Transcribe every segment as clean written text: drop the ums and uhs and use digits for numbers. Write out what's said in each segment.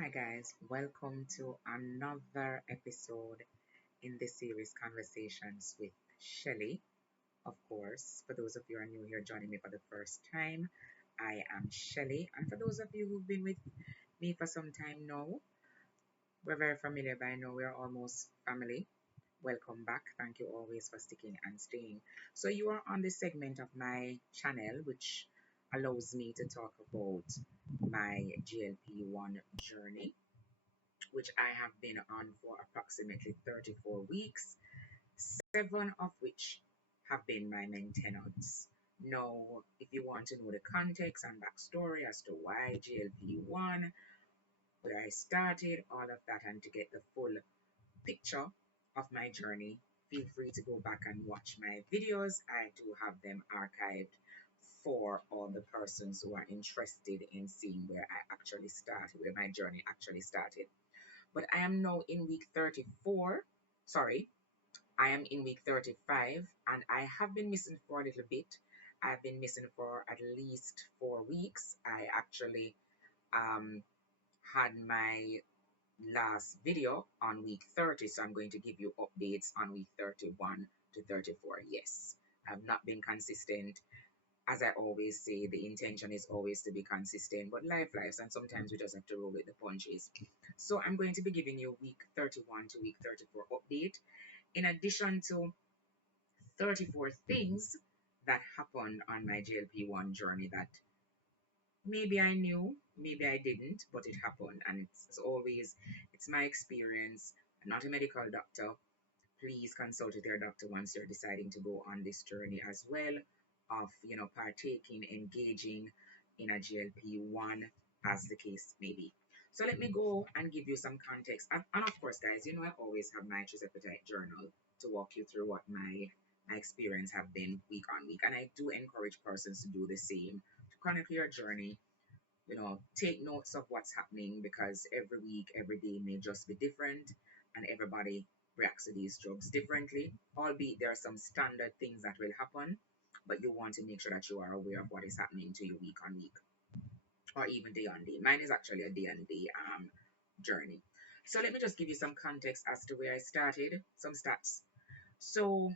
Hi, guys. Welcome to another episode in this series, Conversations with Shelly. Of course, for those of you who are new here joining me for the first time, I am Shelly. And for those of you who've been with me for some time now, we're very familiar by now. We're almost family. Welcome back. Thank you always for sticking and staying. So, you are on this segment of my channel, which allows me to talk about my GLP-1 journey, which I have been on for approximately 34 weeks, 7 of which have been my maintenance. Now, if you want to know the context and backstory as to why GLP-1, where I started, all of that, and to get the full picture of my journey, feel free to go back and watch my videos. I do have them archived for all the persons who are interested in seeing where I actually started, where my journey actually started. But I am now in week 34. Sorry, I am in week 35, and I have been missing for a little bit. I've been missing for at least 4 weeks. I actually um, had my last video on week 30, so I'm going to give you updates on week 31 to 34. Yes, I've not been consistent. As I always say, the intention is always to be consistent, but life lives, and sometimes we just have to roll with the punches. So I'm going to be giving you week 31 to week 34 update, in addition to 34 things that happened on my GLP-1 journey that maybe I knew, maybe I didn't, but it happened. And it's as always, it's my experience. I'm not a medical doctor. Please consult with your doctor once you're deciding to go on this journey as well of, partaking, engaging in a GLP-1 as the case may be. So let me go and give you some context. And of course, guys, I always have my Tirzepatide journal to walk you through what my experience have been week on week. And I do encourage persons to do the same, to chronicle your journey, take notes of what's happening, because every week, every day may just be different, and everybody reacts to these drugs differently, albeit there are some standard things that will happen, but you want to make sure that you are aware of what is happening to you week on week, or even day on day. Mine is actually a day on day journey. So let me just give you some context as to where I started, some stats. So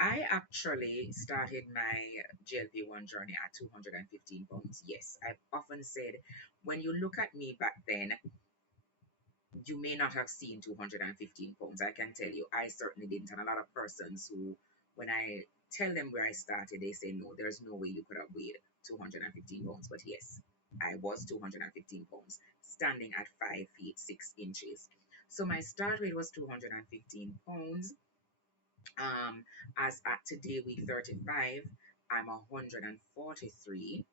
I actually started my GLP-1 journey at 215 pounds. Yes, I've often said, when you look at me back then, you may not have seen 215 pounds. I can tell you, I certainly didn't. And a lot of persons who, when I tell them where I started, they say, no, there's no way you could have weighed 215 pounds. But yes, I was 215 pounds, standing at 5 feet 6 inches. So my start weight was 215 pounds. As at today, week 35, I'm 143,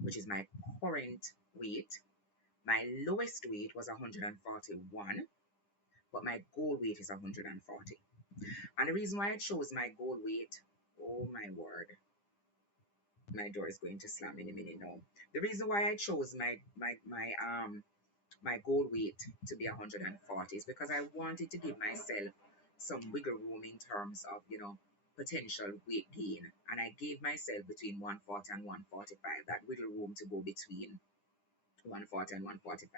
which is my current weight. My lowest weight was 141, but my goal weight is 140. And the reason why I chose my goal weight, oh my word, my door is going to slam in a minute now. The reason why I chose my goal weight to be 140 is because I wanted to give myself some wiggle room in terms of, potential weight gain. And I gave myself between 140 and 145, that wiggle room to go between 140 and 145.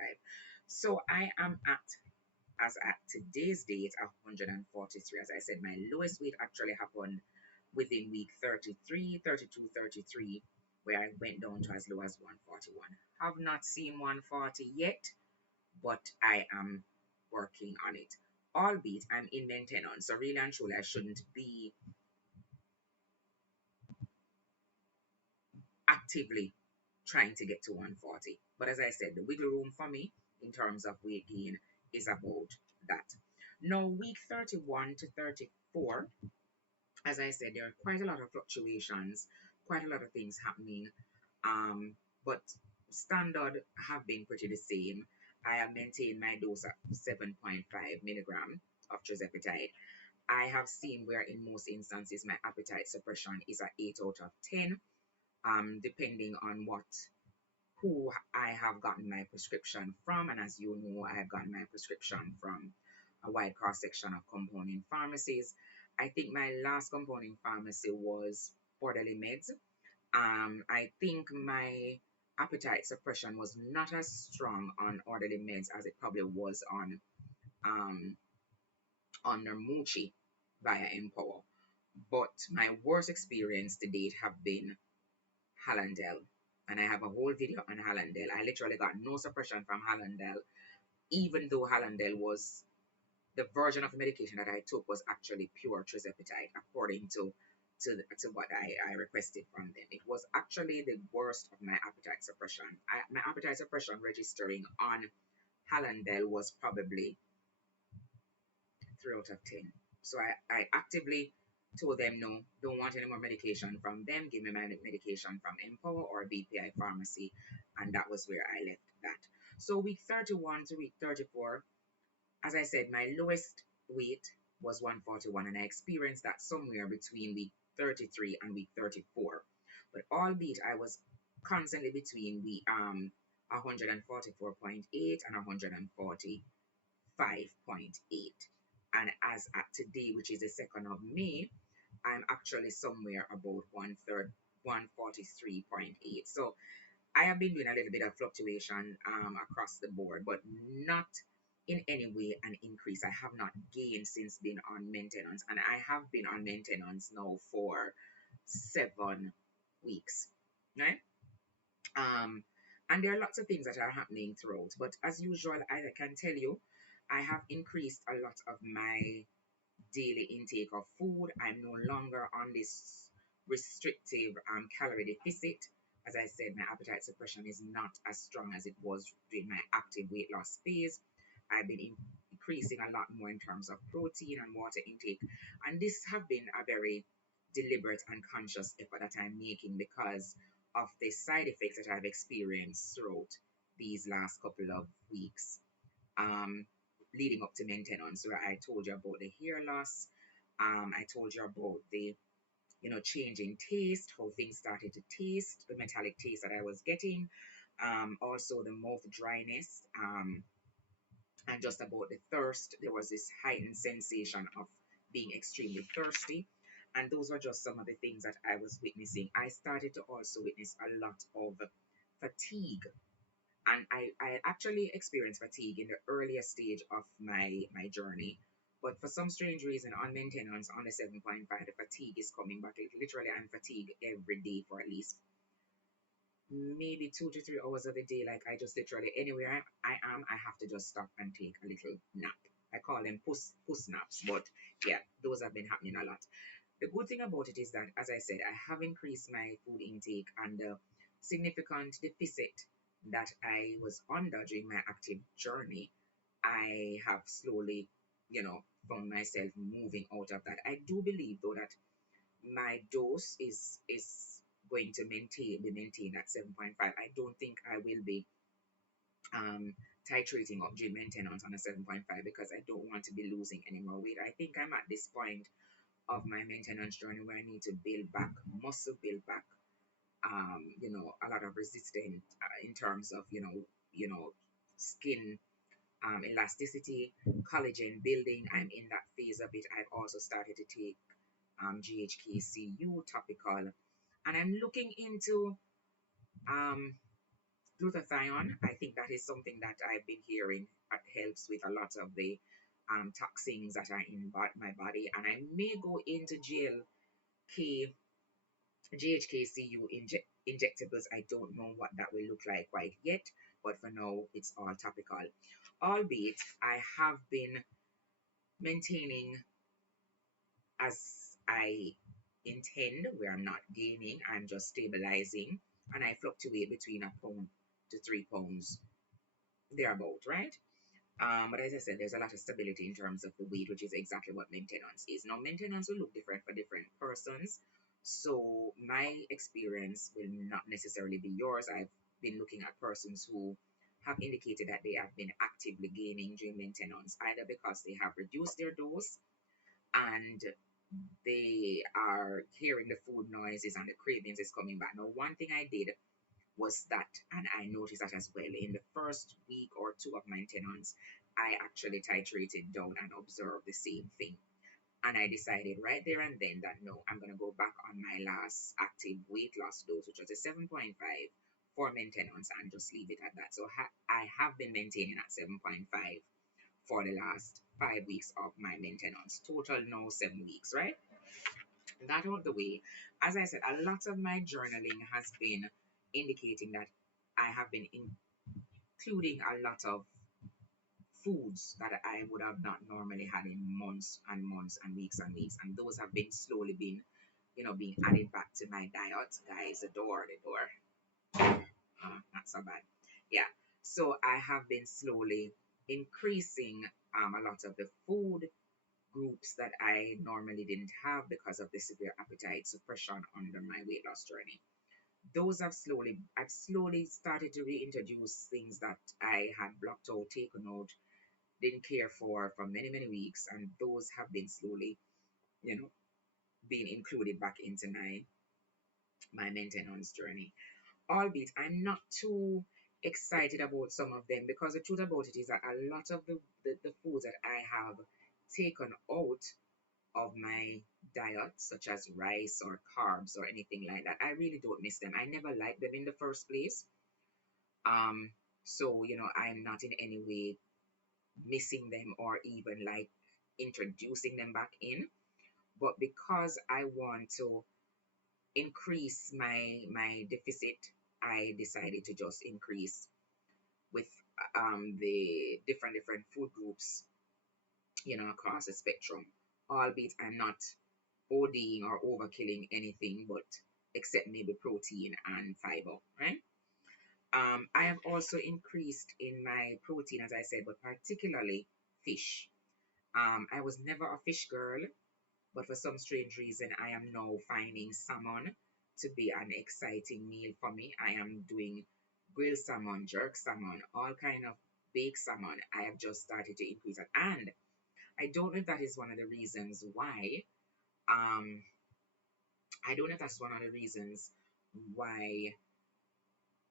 So I am as at today's date, 143. As I said, my lowest weight actually happened within week 33, 32, 33, where I went down to as low as 141. Have not seen 140 yet, but I am working on it. Albeit I'm in maintenance, so really and truly I shouldn't be actively trying to get to 140. But as I said, the wiggle room for me in terms of weight gain is about that. Now, week 31 to 34, as I said, there are quite a lot of fluctuations, quite a lot of things happening, but standard have been pretty the same. I have maintained my dose at 7.5 milligram of Tirzepatide. I have seen where in most instances my appetite suppression is at 8 out of 10, depending on who I have gotten my prescription from. And as you know, I have gotten my prescription from a wide cross section of compounding pharmacies. I think my last compounding pharmacy was Orderly Meds. I think my appetite suppression was not as strong on orderly meds as it probably was um, on Nermuchi via Empower. But my worst experience to date have been Hallandel. And I have a whole video on Hallandel. I literally got no suppression from Hallandel, even though Hallandel was the version of the medication that I took was actually pure Tirzepatide, according to what I requested from them. It was actually the worst of my appetite suppression. My appetite suppression registering on Hallandel was probably 3 out of 10. So I actively told them no, don't want any more medication from them. Give me my medication from Empower or BPI Pharmacy. And that was where I left that. So week 31 to week 34, as I said, my lowest weight was 141, and I experienced that somewhere between week 33 and week 34. But albeit I was constantly between the 144.8 and 145.8. And as at today, which is the 2nd of May, I'm actually somewhere about 143.8. So I have been doing a little bit of fluctuation across the board, but not in any way an increase. I have not gained since being on maintenance, and I have been on maintenance now for 7 weeks, right? Um, and there are lots of things that are happening throughout, but as usual, I can tell you, I have increased a lot of my daily intake of food. I'm no longer on this restrictive calorie deficit. As I said, my appetite suppression is not as strong as it was during my active weight loss phase. I've been increasing a lot more in terms of protein and water intake. And this have been a very deliberate and conscious effort that I'm making because of the side effects that I've experienced throughout these last couple of weeks. Um, Leading up to maintenance, where I told you about the hair loss. I told you about the change in taste, how things started to taste, the metallic taste that I was getting, also the mouth dryness, and just about the thirst. There was this heightened sensation of being extremely thirsty. And those were just some of the things that I was witnessing. I started to also witness a lot of fatigue, and I actually experienced fatigue in the earlier stage of my journey. But for some strange reason, on maintenance on the 7.5, the fatigue is coming back. Literally, I'm fatigued every day for at least maybe 2 to 3 hours of the day. Like I just literally anywhere I am, I have to just stop and take a little nap. I call them puss naps, but yeah, those have been happening a lot. The good thing about it is that, as I said, I have increased my food intake, and the significant deficit that I was under during my active journey, I have slowly, found myself moving out of that. I do believe though that my dose is going to be maintained at 7.5. I don't think I will be titrating up during maintenance on a 7.5 because I don't want to be losing any more weight. I think I'm at this point of my maintenance journey where I need to build back muscle, build back a lot of resistance in terms of skin elasticity, collagen building. I'm in that phase of it. I've also started to take GHKCU topical, and I'm looking into um, glutathione. I think that is something that I've been hearing that helps with a lot of the toxins that are in my body, and I may go into GHKCU injectables. I don't know what that will look like quite yet, but for now, it's all topical. Albeit, I have been maintaining as I intend, where I'm not gaining, I'm just stabilizing, and I fluctuate between a pound to 3 pounds thereabout, right? But as I said, there's a lot of stability in terms of the weight, which is exactly what maintenance is. Now, maintenance will look different for different persons. So my experience will not necessarily be yours. I've been looking at persons who have indicated that they have been actively gaining during maintenance, either because they have reduced their dose and they are hearing the food noises and the cravings is coming back. Now, one thing I did was that, and I noticed that as well, in the first week or two of maintenance, I actually titrated down and observed the same thing. And I decided right there and then that no, I'm going to go back on my last active weight loss dose, which was a 7.5 for maintenance and just leave it at that. So I have been maintaining at 7.5 for the last 5 weeks of my maintenance. Total now 7 weeks, right? That out of the way, as I said, a lot of my journaling has been indicating that I have been including a lot of foods that I would have not normally had in months and months and weeks and weeks, and those have been slowly being added back to my diet. Guys, the door, not so bad. Yeah, so I have been slowly increasing a lot of the food groups that I normally didn't have because of the severe appetite suppression under my weight loss journey. I've slowly started to reintroduce things that I had blocked out, taken out, didn't care for many, many weeks. And those have been slowly, you know, being included back into my maintenance journey. Albeit I'm not too excited about some of them because the truth about it is that a lot of the foods that I have taken out of my diet, such as rice or carbs or anything like that, I really don't miss them. I never liked them in the first place. Um, so I'm not in any way missing them or even like introducing them back in. But because I want to increase my deficit, I decided to just increase with the different food groups, across the spectrum. Albeit I'm not ODing or overkilling anything, but except maybe protein and fiber, right? I have also increased in my protein, as I said, but particularly fish. I was never a fish girl, but for some strange reason, I am now finding salmon to be an exciting meal for me. I am doing grilled salmon, jerk salmon, all kind of baked salmon. I have just started to increase it, and I don't know if that is one of the reasons why. Um, I don't know if that's one of the reasons why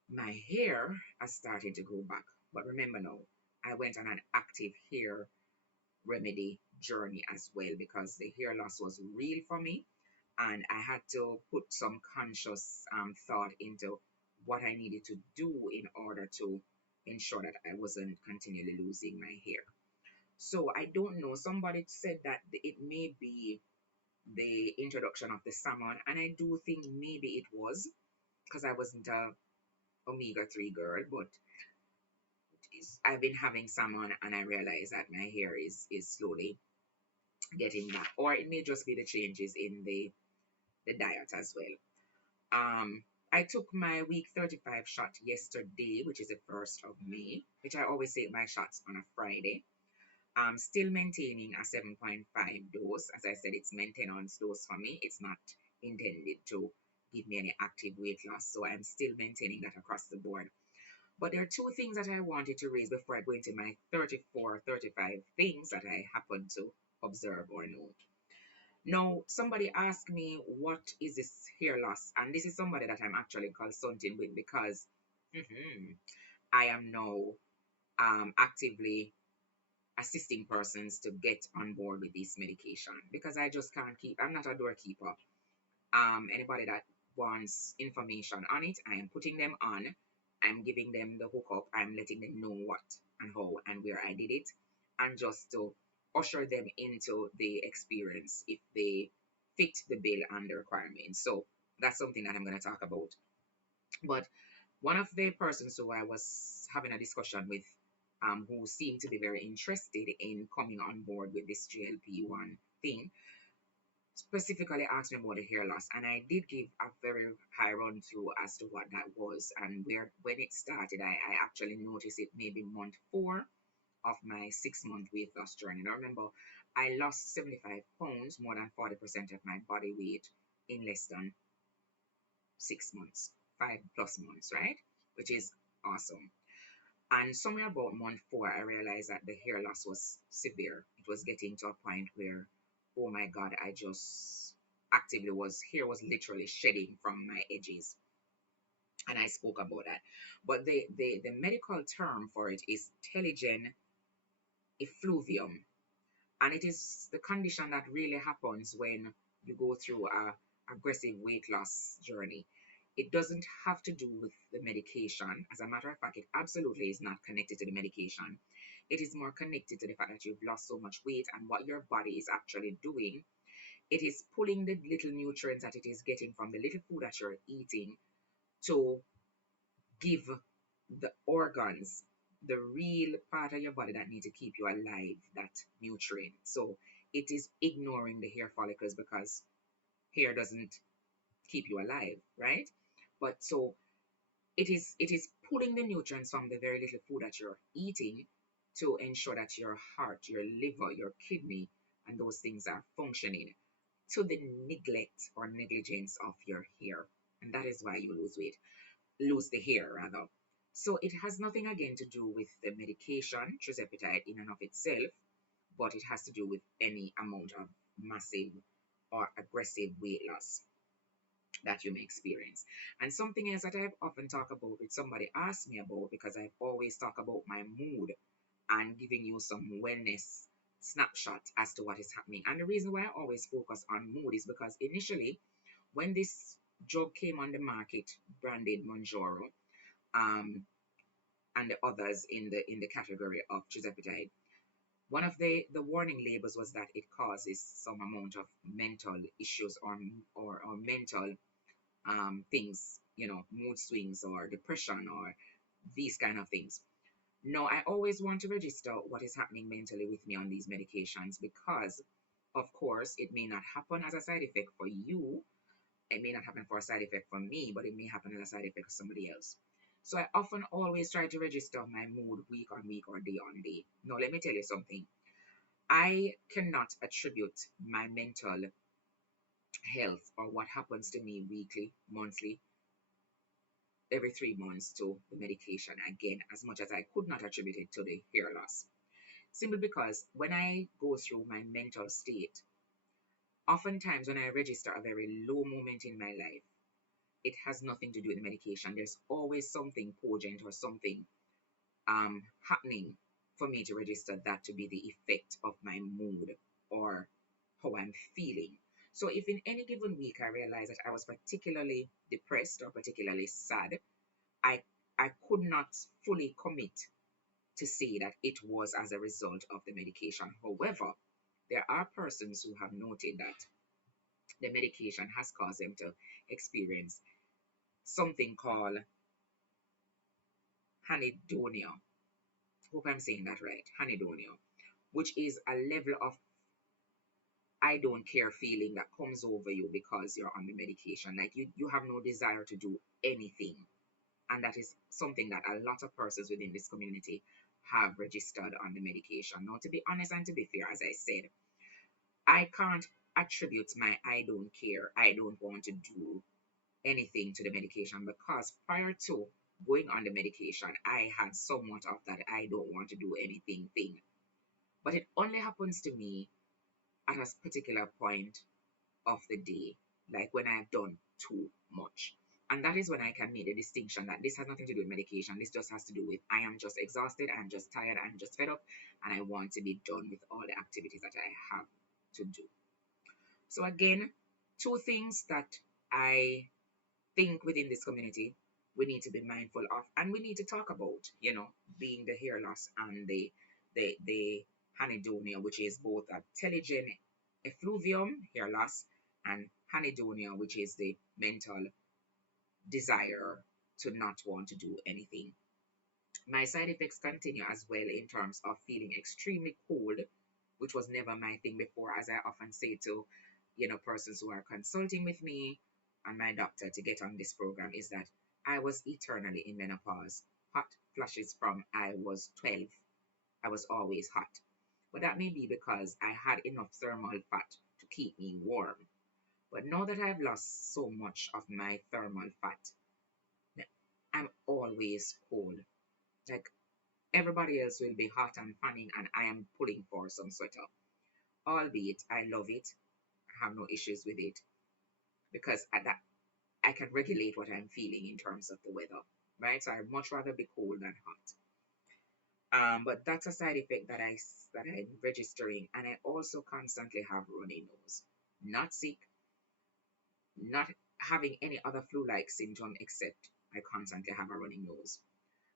my hair has started to grow back. But remember now, I went on an active hair remedy journey as well because the hair loss was real for me, and I had to put some conscious thought into what I needed to do in order to ensure that I wasn't continually losing my hair. So I don't know. Somebody said that it may be the introduction of the salmon, and I do think maybe it was because I wasn't a omega-3 girl, but I've been having salmon and I realize that my hair is slowly getting back, or it may just be the changes in the diet as well. I took my week 35 shot yesterday, which is the 1st of May, which I always take my shots on a Friday. I'm still maintaining a 7.5 dose. As I said, it's maintenance dose for me. It's not intended to give me any active weight loss. So I'm still maintaining that across the board. But there are two things that I wanted to raise before I go into my 34, 35 things that I happen to observe or know. Now, somebody asked me, what is this hair loss? And this is somebody that I'm actually consulting with because I am now actively assisting persons to get on board with this medication because I just can't keep, I'm not a doorkeeper. Anybody that wants information on it, I am putting them on. I'm giving them the hookup. I'm letting them know what and how and where I did it, and just to usher them into the experience if they fit the bill and the requirements. So that's something that I'm going to talk about. But one of the persons who I was having a discussion with, who seemed to be very interested in coming on board with this GLP-1 thing, specifically asked me about the hair loss, and I did give a very high run through as to what that was and where when it started. I actually noticed it maybe month 4 of my 6-month weight loss journey. Now remember, I lost 75 pounds, more than 40% of my body weight in less than 6 months, 5+ months, right? Which is awesome. And somewhere about month 4, I realized that the hair loss was severe. It was getting to a point where, oh my God, I just actively hair was literally shedding from my edges. And I spoke about that. But the medical term for it is telogen effluvium. And it is the condition that really happens when you go through a aggressive weight loss journey. It doesn't have to do with the medication. As a matter of fact, it absolutely is not connected to the medication. It is more connected to the fact that you've lost so much weight and what your body is actually doing. It is pulling the little nutrients that it is getting from the little food that you're eating to give the organs, the real part of your body that need to keep you alive, that nutrient. So it is ignoring the hair follicles because hair doesn't keep you alive, right? But so it is pulling the nutrients from the very little food that you're eating to ensure that your heart, your liver, your kidney, and those things are functioning to the neglect or negligence of your hair. And that is why you lose weight, lose the hair rather. So it has nothing again to do with the medication, Tirzepatide in and of itself, but it has to do with any amount of massive or aggressive weight loss that you may experience. And something else that I've often talked about with somebody asked me about, because I've always talked about my mood and giving you some wellness snapshot as to what is happening. And the reason why I always focus on mood is because initially, when this drug came on the market, branded Mounjaro, and the others in the category of Tirzepatide, one of the warning labels was that it causes some amount of mental issues or mental things, mood swings or depression or these kind of things. No, I always want to register what is happening mentally with me on these medications because, of course, it may not happen as a side effect for you. It may not happen for a side effect for me, but it may happen as a side effect for somebody else. So I often always try to register my mood week on week or day on day. Now, let me tell you something. I cannot attribute my mental health or what happens to me weekly, monthly, every 3 months to the medication again, as much as I could not attribute it to the hair loss. Simply because when I go through my mental state, oftentimes when I register a very low moment in my life, it has nothing to do with the medication. There's always something cogent or something happening for me to register that to be the effect of my mood or how I'm feeling. So if in any given week I realize that I was particularly depressed or particularly sad, I I could not fully commit to say that it was as a result of the medication. However, there are persons who have noted that the medication has caused them to experience something called anhedonia. Hope I'm saying that right. Anhedonia, which is a level of I don't care feeling that comes over you because you're on the medication. Like you have no desire to do anything. And that is something that a lot of persons within this community have registered on the medication. Now, to be honest and to be fair, as I said, I can't attribute my I don't care, I don't want to do anything to the medication because prior to going on the medication, I had somewhat of that I don't want to do anything thing. But it only happens to me at a particular point of the day, like when I've done too much. And that is when I can make the distinction that this has nothing to do with medication. This just has to do with I am just exhausted, I'm just tired, I'm just fed up, and I want to be done with all the activities that I have to do. So, again, two things that I think within this community we need to be mindful of and we need to talk about, being the hair loss and the anhedonia, which is both a telogen effluvium, hair loss, and anhedonia, which is the mental desire to not want to do anything. My side effects continue as well in terms of feeling extremely cold, which was never my thing before, as I often say to persons who are consulting with me and my doctor to get on this program, is that I was eternally in menopause. Hot flashes from I was 12. I was always hot. But that may be because I had enough thermal fat to keep me warm. But now that I've lost so much of my thermal fat, I'm always cold. Like everybody else will be hot and fanning, and I am pulling for some sweater. Albeit I love it, I have no issues with it because at that I can regulate what I'm feeling in terms of the weather, right? So I'd much rather be cold than hot. But that's a side effect that I'm registering, and I also constantly have runny nose. Not sick, not having any other flu-like symptom except I constantly have a running nose.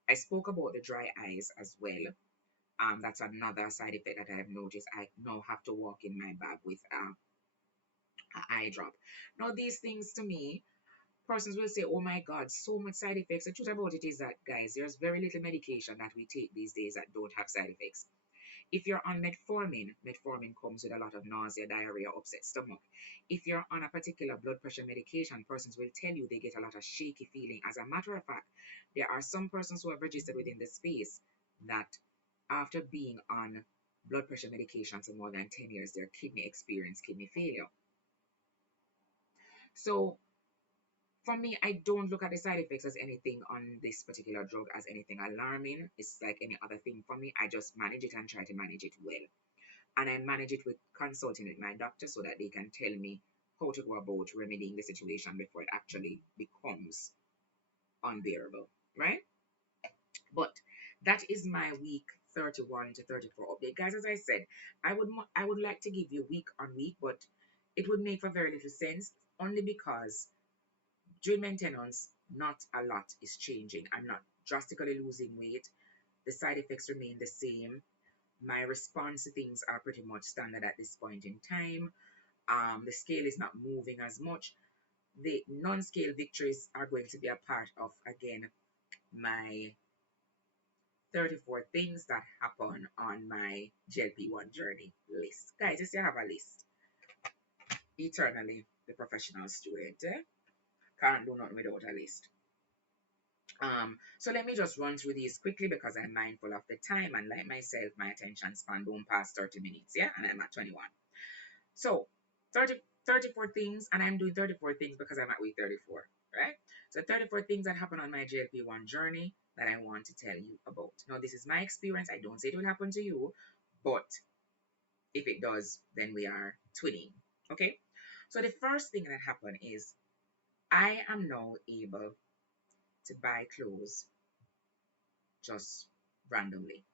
I spoke about the dry eyes as well. That's another side effect that I have noticed. I now have to walk in my bag with a eye drop. Now, these things to me, persons will say, oh my God, so much side effects. The truth about it is that, guys, there's very little medication that we take these days that don't have side effects. If you're on metformin, metformin comes with a lot of nausea, diarrhea, upset stomach. If you're on a particular blood pressure medication, persons will tell you they get a lot of shaky feeling. As a matter of fact, there are some persons who have registered within the space that after being on blood pressure medication for more than 10 years, their kidney experience kidney failure. So for me, I don't look at the side effects as anything on this particular drug as anything alarming. It's like any other thing for me. I just manage it and try to manage it well. And I manage it with consulting with my doctor so that they can tell me how to go about remedying the situation before it actually becomes unbearable, right? But that is my week 31 to 34 update, guys. As I said, I would like to give you week on week, but it would make for very little sense only because during maintenance, not a lot is changing. I'm not drastically losing weight. The side effects remain the same. My response to things are pretty much standard at this point in time. The scale is not moving as much. The non-scale victories are going to be a part of, again, my 34 things that happen on my GLP-1 journey list. Guys, just you have a list. Eternally, the professional student. Can't do nothing without a list. So let me just run through these quickly because I'm mindful of the time, and like myself, my attention span don't pass 30 minutes, yeah, and I'm at 21. So 34 things, and I'm doing 34 things because I'm at week 34, right? So 34 things that happen on my GLP-1 journey that I want to tell you about. Now, this is my experience. I don't say it will happen to you, but if it does, then we are twinning, okay? So the first thing that happened is I am now able to buy clothes just randomly.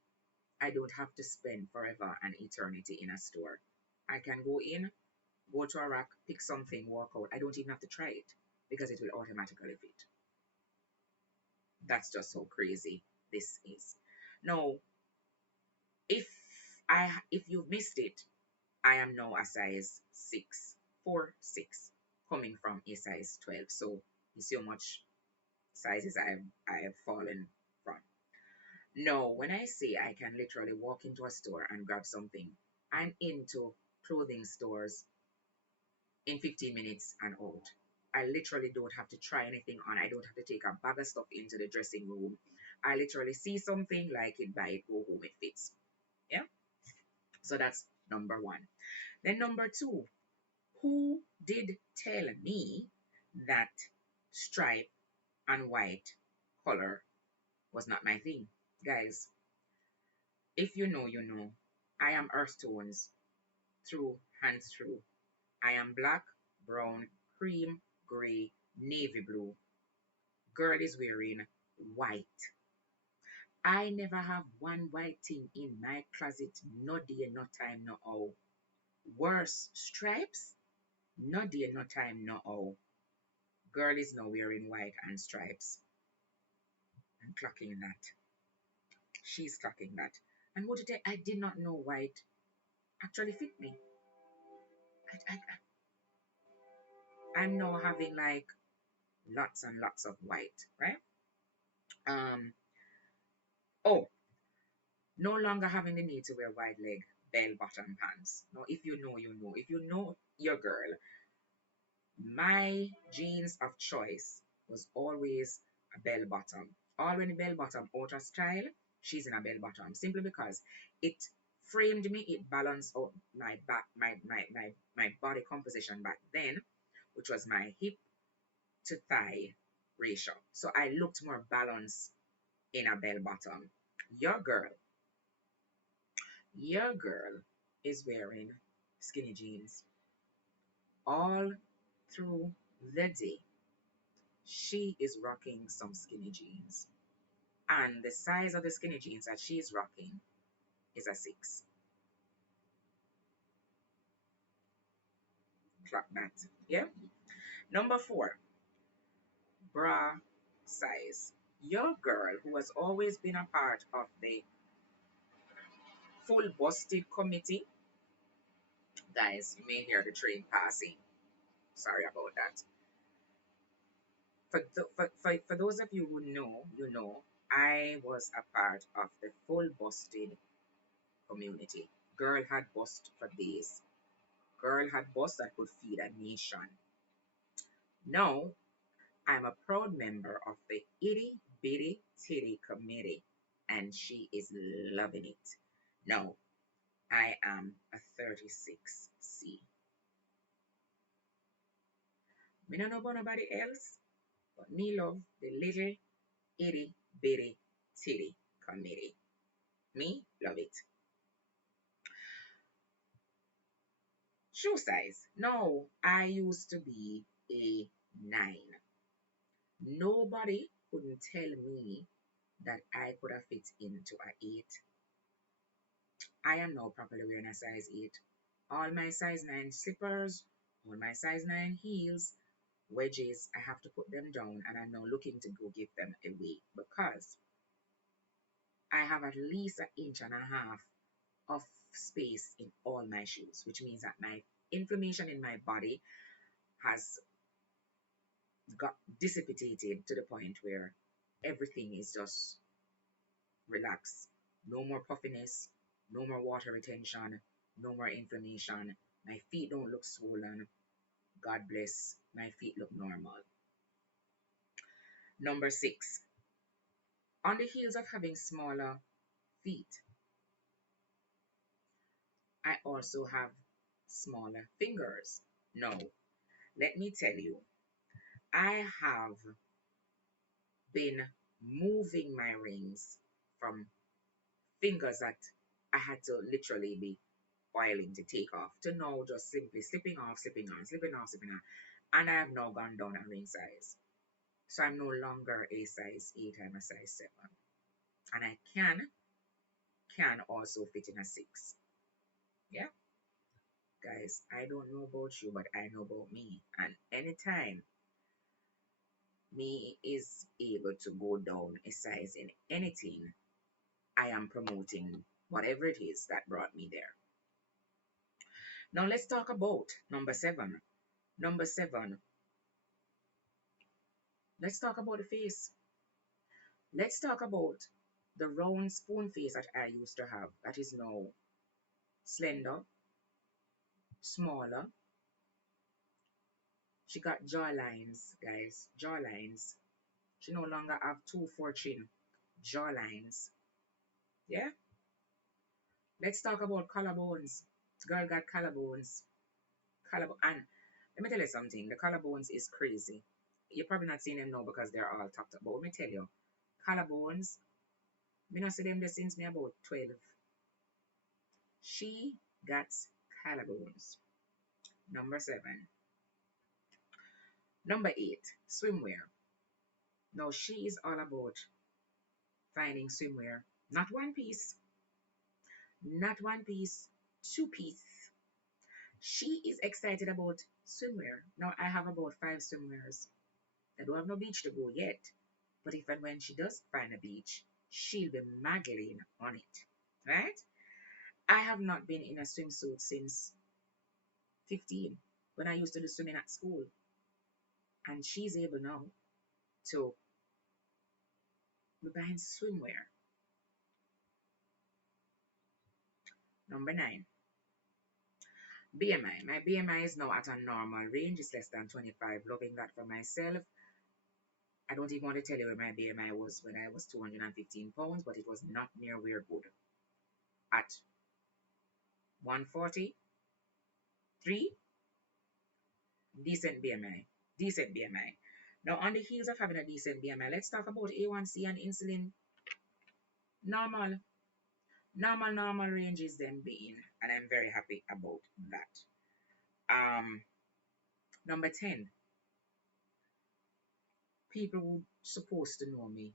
I don't have to spend forever and eternity in a store. I can go in, go to a rack, pick something, walk out. I don't even have to try it because it will automatically fit. That's just how crazy this is. Now, if if you've missed it, I am now a size 6, 4, 6, coming from a size 12. So you see how much sizes I have fallen from. No, when I say I can literally walk into a store and grab something, I'm into clothing stores in 15 minutes and out. I literally don't have to try anything on. I don't have to take a bag of stuff into the dressing room. I literally see something, like it, buy it, go home, it fits. Yeah? So that's number one. Then number two, who did tell me that stripe and white color was not my thing? Guys, if you know, you know. I am earth tones through and through. I am black, brown, cream, gray, navy blue. Girl is wearing white. I never have one white thing in my closet. No day, no time, no hour. Worse, stripes? No day, no time, no hour. Girl is now wearing white and stripes. I'm clocking that. She's clocking that. And what did I did not know white actually fit me. I'm now having like lots and lots of white, right? Um, oh, no longer having the need to wear wide leg bell bottom pants. Now, if you know, you know. If you know your girl, my jeans of choice was always a bell bottom. All when the bell bottom out of style, she's in a bell bottom. Simply because it framed me, it balanced out my back, my body composition back then, which was my hip to thigh ratio. So I looked more balanced in a bell bottom. Your girl, your girl is wearing skinny jeans all through the day. She is rocking some skinny jeans. And the size of the skinny jeans that she's rocking is a 6. Clock that. Yeah. Number 4. bra size. Your girl, who has always been a part of the full busted committee, guys, you may hear the train passing. Sorry about that. For those of you who know, you know, I was a part of the full busted community. Girl had bust for days. Girl had bust that could feed a nation. Now, I'm a proud member of the Itty Bitty Titty Committee, and she is loving it. Now, I am a 36C. Me don't know about nobody else, but me love the little Itty Bitty Titty Committee. Me love it. Shoe size. No, I used to be a 9. Nobody couldn't tell me that I could have fit into a 8. I am now properly wearing a size 8. All my size 9 slippers, all my size 9 heels, wedges, I have to put them down and I'm now looking to go give them away because I have at least an inch and a half of space in all my shoes, which means that my inflammation in my body has got dissipated to the point where everything is just relaxed. No more puffiness, no more water retention, no more inflammation. My feet don't look swollen. God bless. My feet look normal. Number 6. On the heels of having smaller feet, I also have smaller fingers. No, let me tell you, I have been moving my rings from fingers that I had to literally be oiling to take off to now just simply slipping off, slipping on, slipping off, slipping on. And I have now gone down a ring size. So I'm no longer a size 8, I'm a size 7. And I can also fit in a 6. Yeah, guys, I don't know about you, but I know about me. And anytime me is able to go down a size in anything, I am promoting whatever it is that brought me there. Now let's talk about number 7. Number 7, let's talk about the face. Let's talk about the round spoon face that I used to have that is now slender, smaller. She got jaw lines, guys, jaw lines. She no longer have 2-4 chin, jaw lines. Yeah? Let's talk about collarbones. This girl got collarbones. Collarbone. And let me tell you something. The collarbones is crazy. You're probably not seeing them now because they're all tucked up. But let me tell you, collarbones, me not see them there since me about 12. She got collarbones. Number 7. Number 8, swimwear. Now she is all about finding swimwear. Not one piece, not one piece, 2-piece. She is excited about swimwear. Now I have about 5 swimwears. I don't have no beach to go yet. But if and when she does find a beach, she'll be maggling on it. Right? I have not been in a swimsuit since 15 when I used to do swimming at school. And she's able now to be buying swimwear. Number 9, BMI. My BMI is now at a normal range. It's less than 25. Loving that for myself. I don't even want to tell you where my BMI was when I was 215 pounds, but it was not near where good. At 143, decent BMI. Decent BMI. Now, on the heels of having a decent BMI, let's talk about A1C and insulin. Normal. Normal ranges them being, and I'm very happy about that. Number 10, people who supposed to know me,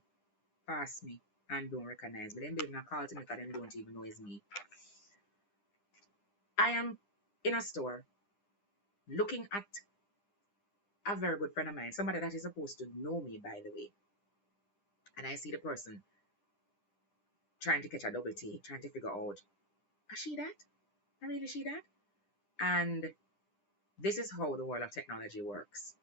pass me, and don't recognize me. Them they not call to me because them don't even know it's me. I am in a store looking at a very good friend of mine, somebody that is supposed to know me, by the way, and I see the person trying to catch a double T, trying to figure out, is she that? Are really she that? And this is how the world of technology works.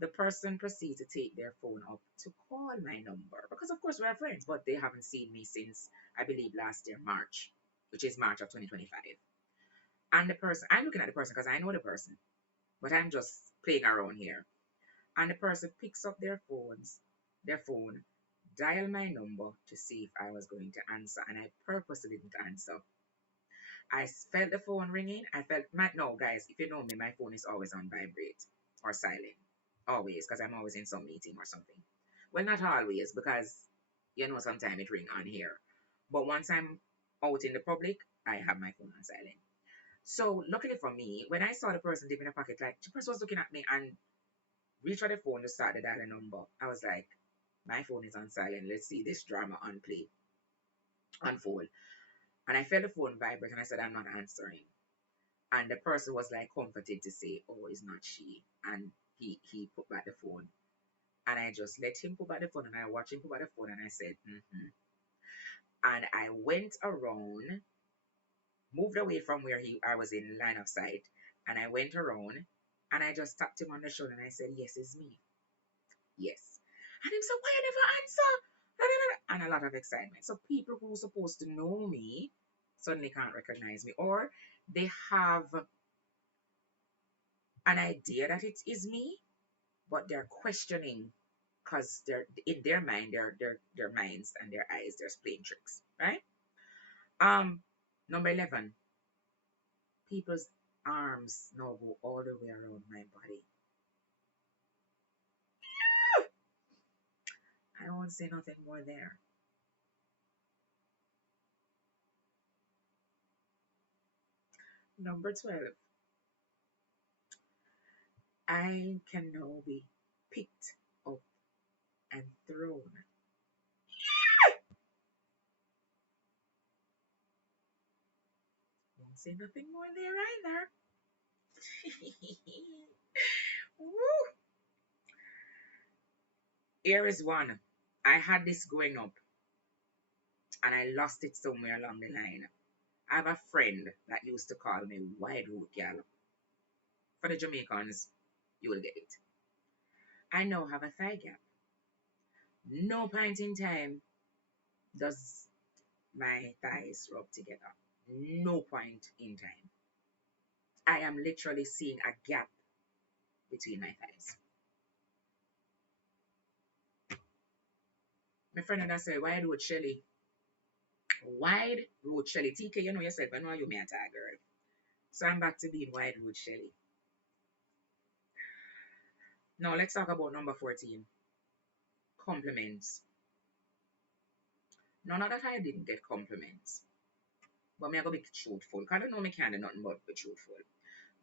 The person proceeds to take their phone up to call my number because, of course, we're friends, but they haven't seen me since I believe last year, March, which is March of 2025. And the person, I'm looking at the person because I know the person, but I'm just playing around here. And the person picks up their phone, dial my number to see if I was going to answer, and I purposely didn't answer. I felt the phone ringing. I felt my no, guys. If you know me, my phone is always on vibrate or silent, always, because I'm always in some meeting or something. Well, not always, because sometimes it ring on here. But once I'm out in the public, I have my phone on silent. So luckily for me, when I saw the person dip in the pocket, like the person was looking at me and reached for the phone to start the dialing number, I was like, my phone is on silent. Let's see this drama unfold. And I felt the phone vibrate, and I said, I'm not answering. And the person was like comforted to say, oh, it's not she. And he put back the phone. And I just let him put back the phone, and I watched him put back the phone, and I said, mm-hmm. And I went around, moved away from where I was in line of sight, and I went around, and I just tapped him on the shoulder, and I said, yes, it's me. Yes. And he said, why you never answer? And a lot of excitement. So people who are supposed to know me suddenly can't recognize me, or they have an idea that it is me, but they're questioning because they're in their mind, their minds and their eyes, they're playing tricks, right? Number 11, people's arms now go all the way around my body. I won't say nothing more there. Number 12, I can now be picked up and thrown. Won't say nothing more there either. Woo! Here is one. I had this growing up and I lost it somewhere along the line. I have a friend that used to call me Wide Root Gal. For the Jamaicans, you will get it. I now have a thigh gap. No point in time does my thighs rub together. No point in time. I am literally seeing a gap between my thighs. My friend and I say, Wide Root Shelly. Wide Root Shelly. TK, you know yourself, I know you may a girl. So I'm back to being Wide Root Shelly. Now let's talk about number 14. Compliments. None of that I didn't get compliments. But me I go be truthful. Cause I don't know me can't do nothing but be truthful.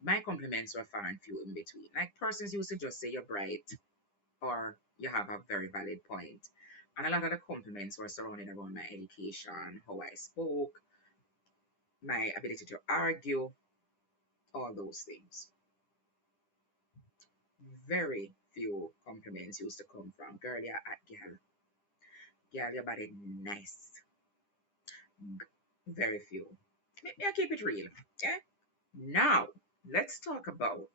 My compliments were far and few in between. Like persons used to just say you're bright or you have a very valid point. And a lot of the compliments were surrounded around my education, how I spoke, my ability to argue, all those things. Very few compliments used to come from girl, you're at girl. Girl, your body nice. Very few. Let me keep it real. Yeah. Now, let's talk about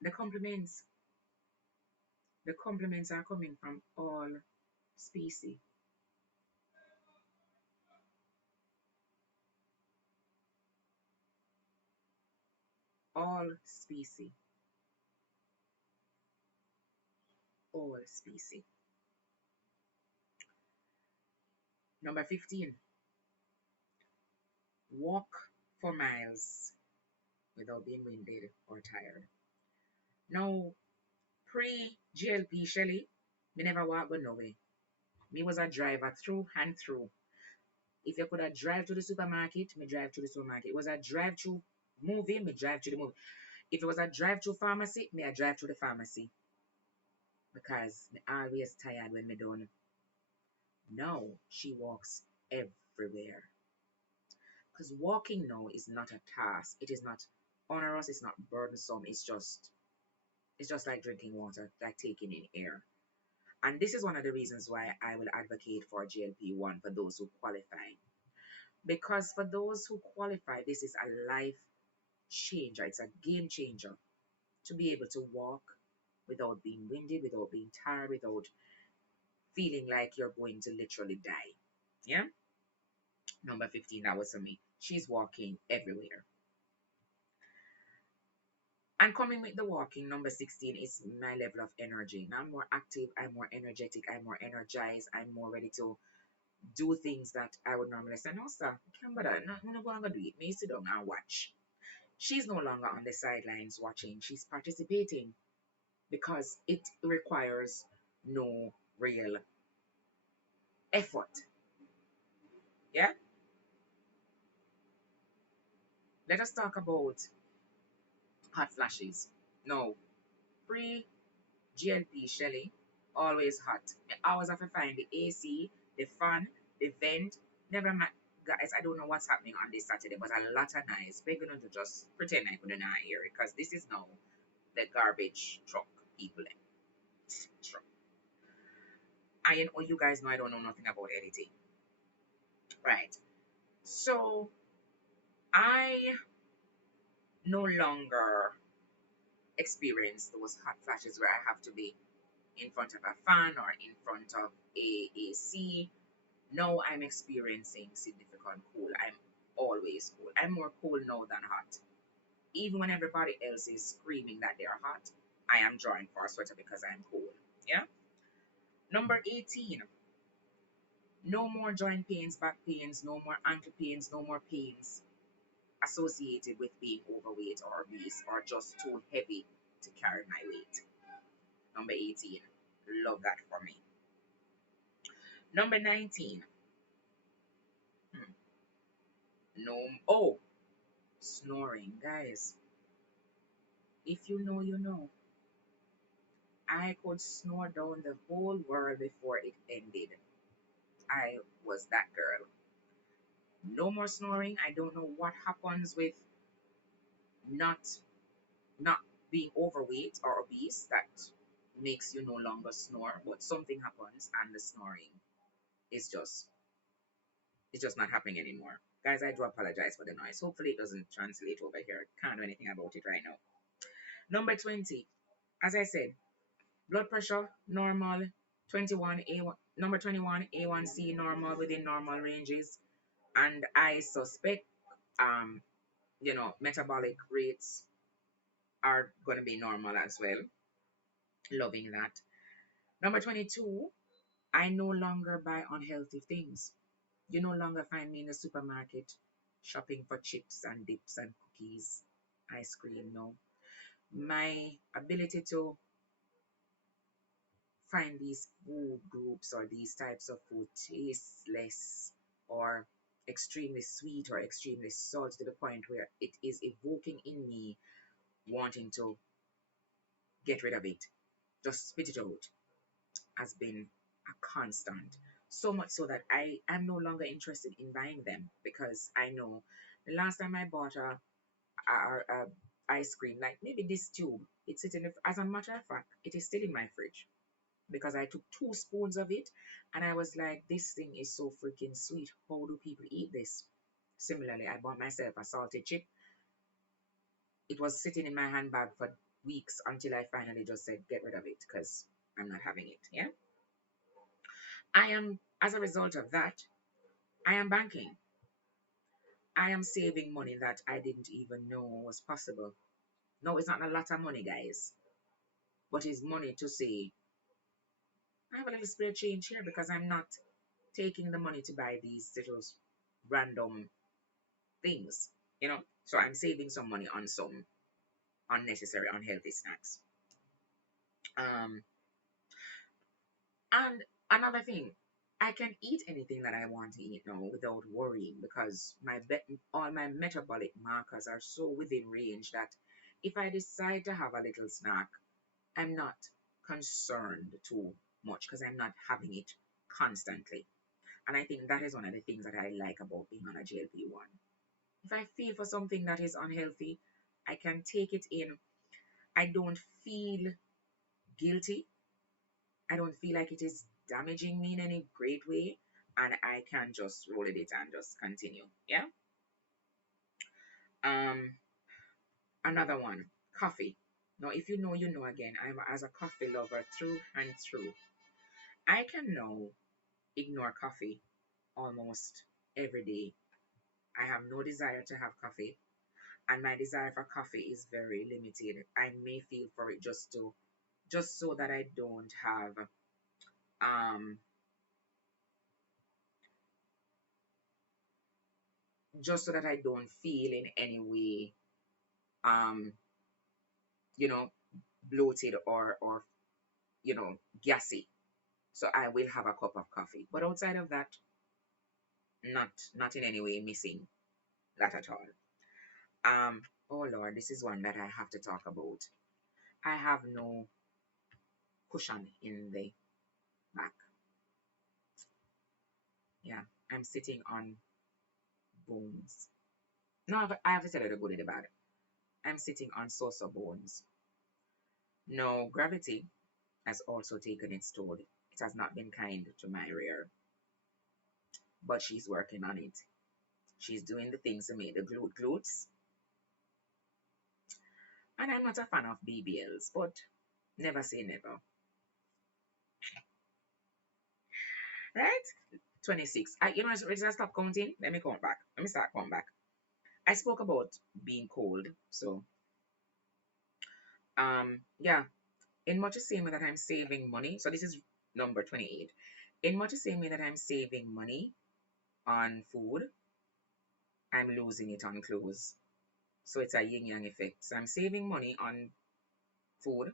the compliments. The compliments are coming from all species. All species. All species. Number 15. Walk for miles without being winded or tired. Now, pre GLP Shelly, me never walk but no way. Me was a driver through and through. If you could have drive to the supermarket, me drive to the supermarket. It was a drive through movie, me drive to the movie. If it was a drive through pharmacy, me I drive to the pharmacy. Because me always tired when me done. Now she walks everywhere. Because walking now is not a task. It is not onerous, it's not burdensome, it's just like drinking water, like taking in air. And this is one of the reasons why I will advocate for GLP-1 for those who qualify. Because for those who qualify, this is a life changer. It's a game changer to be able to walk without being winded, without being tired, without feeling like you're going to literally die. Yeah? Number 15, that was for me. She's walking everywhere. And coming with the walking, number 16 is my level of energy. Now I'm more active, I'm more energetic, I'm more energized, I'm more ready to do things that I would normally say, no, sir, can't bother. I'm not going to do it. Me sit down and watch. She's no longer on the sidelines watching. She's participating because it requires no real effort. Yeah? Let us talk about hot flashes. No, pre GLP Shelly, always hot. I always have to find the AC, the fan, the vent. Never mind. Guys, I don't know what's happening on this Saturday, but a lot of nice. We're going to just pretend I couldn't hear it because this is now the garbage truck people. Truck. You guys know I don't know nothing about editing. Right. So I no longer experience those hot flashes where I have to be in front of a fan or in front of a AC. Now I'm experiencing significant cool. I'm always cool. I'm more cool now than hot. Even when everybody else is screaming that they're hot, I am drawing for a sweater because I'm cool. Yeah? Number 18. No more joint pains, back pains, no more ankle pains, no more pains associated with being overweight or obese or just too heavy to carry my weight. Number 18. Love that for me. Number 19. Hmm, no. Oh, snoring. Guys, if you know, you know. I could snore down the whole world before it ended. I was that girl. No more snoring. I don't know what happens with not not being overweight or obese that makes you no longer snore, but something happens and the snoring is just not happening anymore. Guys, I do apologize for the noise. Hopefully it doesn't translate over here. Can't do anything about it right now. Number 20. As I said, blood pressure normal, 21 A1, number 21 A1C normal within normal ranges, and I suspect metabolic rates are going to be normal as well. Loving that. Number 22, I no longer buy unhealthy things. You no longer find me in the supermarket shopping for chips and dips and cookies, ice cream. No. My ability to find these food groups or these types of food tasteless or extremely sweet or extremely salty to the point where it is evoking in me wanting to get rid of it, just spit it out, has been a constant. So much so that I am no longer interested in buying them because I know the last time I bought a ice cream, like maybe this tube, it's sitting, as a matter of fact, it is still in my fridge because I took 2 spoons of it and I was like, this thing is so freaking sweet. How do people eat this? Similarly, I bought myself a salted chip. It was sitting in my handbag for weeks until I finally just said, get rid of it because I'm not having it. Yeah. As a result of that, I am banking. I am saving money that I didn't even know was possible. No, it's not a lot of money, guys, but it's money to say, I have a little spare change here because I'm not taking the money to buy these little random things, you know. So I'm saving some money on some unnecessary, unhealthy snacks. Um, and another thing, I can eat anything that I want to eat now without worrying because all my metabolic markers are so within range that if I decide to have a little snack, I'm not concerned too much because I'm not having it constantly. And I think that is one of the things that I like about being on a GLP-1. If I feel for something that is unhealthy, I can take it in. I don't feel guilty. I don't feel like it is damaging me in any great way. And I can just roll with it and just continue. Yeah. Um, Another one, coffee. Now, if you know, you know again, I'm as a coffee lover through and through. I can now ignore coffee almost every day. I have no desire to have coffee, and my desire for coffee is very limited. I may feel for it just so that I don't have um just so that I don't feel in any way um you know bloated or gassy. So I will have a cup of coffee. But outside of that, not in any way missing that at all. Oh Lord, this is one that I have to talk about. I have no cushion in the back. Yeah, I'm sitting on bones. No, I have to tell you the good and the bad. I'm sitting on saucer bones. No, gravity has also taken its toll. It has not been kind to my rear, but she's working on it. She's doing the things to make the glutes. And I'm not a fan of BBLs, but never say never. Right? 26. Let's stop counting. Let me count back. Let me start counting back. I spoke about being cold. So, yeah, in much the same way that I'm saving money. So this is number 28. In much the same way that I'm saving money on food, I'm losing it on clothes. So it's a yin yang effect. So I'm saving money on food,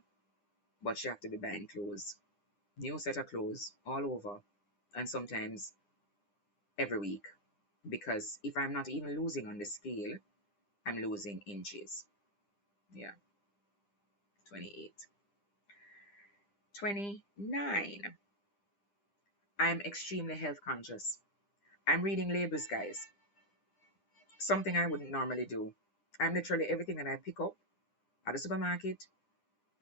but you have to be buying clothes. New set of clothes all over, and sometimes every week. Because if I'm not even losing on the scale, I'm losing inches. Yeah, 28. 29. I'm extremely health conscious. I'm reading labels, guys. Something I wouldn't normally do. I'm literally everything that I pick up at the supermarket,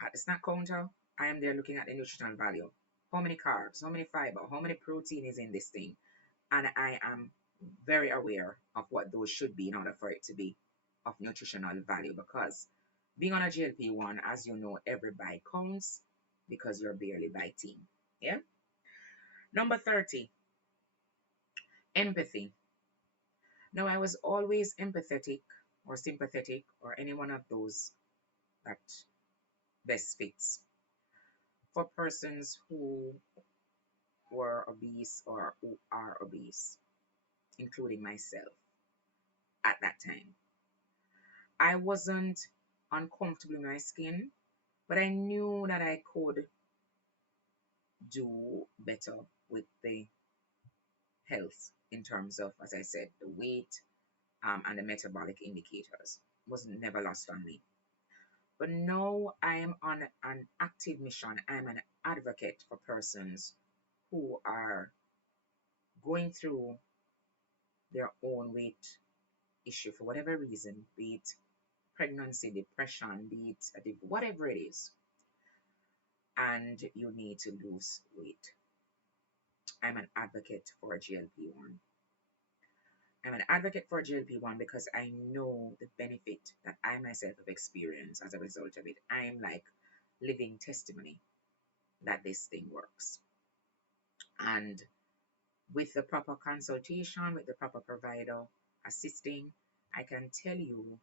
at the snack counter, I am there looking at the nutritional value. How many carbs, how many fiber, how many protein is in this thing? And I am very aware of what those should be in order for it to be of nutritional value because being on a GLP-1, as you know, every bite counts because you're barely biting. Yeah. Number 30, empathy. Now, I was always empathetic or sympathetic or any one of those that best fits for persons who were obese or who are obese, including myself at that time. I wasn't uncomfortable in my skin, but I knew that I could do better with the health in terms of, as I said, the weight and the metabolic indicators. Was never lost on me. But now I am on an active mission. I'm an advocate for persons who are going through their own weight issue for whatever reason, be it pregnancy, depression, be it whatever it is, and you need to lose weight. I'm an advocate for GLP-1. I'm an advocate for GLP-1 because I know the benefit that I myself have experienced as a result of it. I'm like living testimony that this thing works. And with the proper consultation, with the proper provider assisting, I can tell you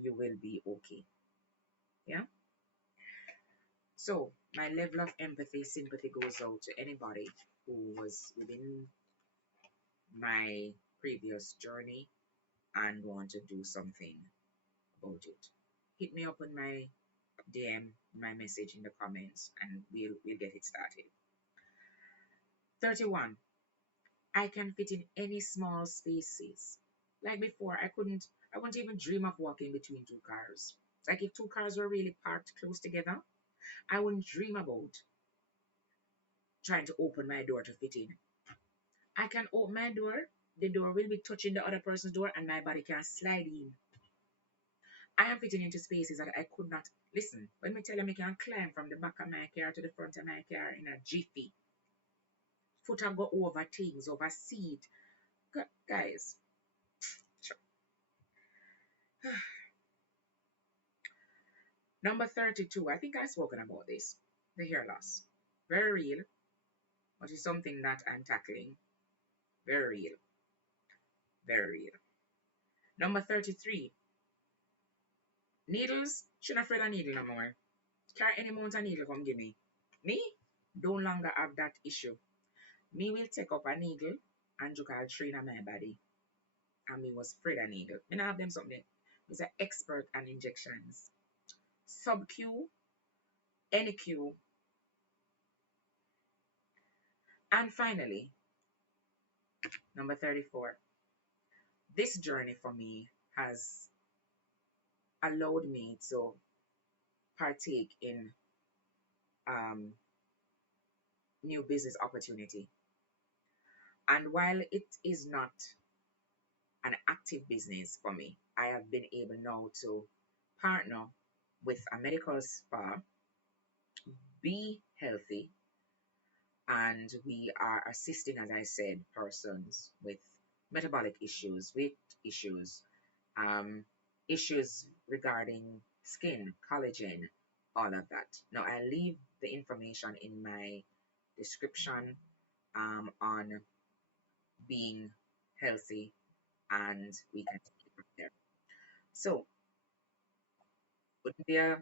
you will be okay. Yeah. So my level of empathy, sympathy goes out to anybody who was within my previous journey and want to do something about it. Hit me up on my DM, my message in the comments, and we'll get it started. 31. I can fit in any small spaces. Like before, I wouldn't even dream of walking between two cars. Like if two cars were really parked close together, I wouldn't dream about trying to open my door to fit in. I can open my door, the door will be touching the other person's door, and my body can slide in. I am fitting into spaces that I could not. Listen, when me tell you me can climb from the back of my car to the front of my car in a jiffy, foot I go over things, over seat. Guys, number 32, I think I've spoken about this. The hair loss. Very real, but it's something that I'm tackling. Very real, very real. Number 33, needles. Shouldn't afraid of needle no more. Carry any amount of needle come give me. Me? No longer have that issue. Me will take up a needle and you can train on my body. And me was afraid of needle. Me not have them something. He's an expert on injections. Sub Q, any Q. And finally, number 34. This journey for me has allowed me to partake in new business opportunity. And while it is not an active business for me, I have been able now to partner with a medical spa, be healthy, and we are assisting, as I said, persons with metabolic issues, weight issues, um, issues regarding skin, collagen, all of that. Now, I leave the information in my description on being healthy, and we can take it from there. So, wouldn't be a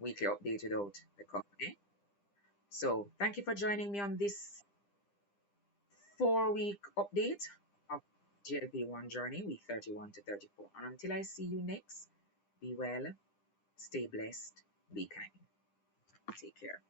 weekly update without the company. So, thank you for joining me on this 4 week update of GLP-1 journey, week 31 to 34. And until I see you next, be well, stay blessed, be kind. Take care.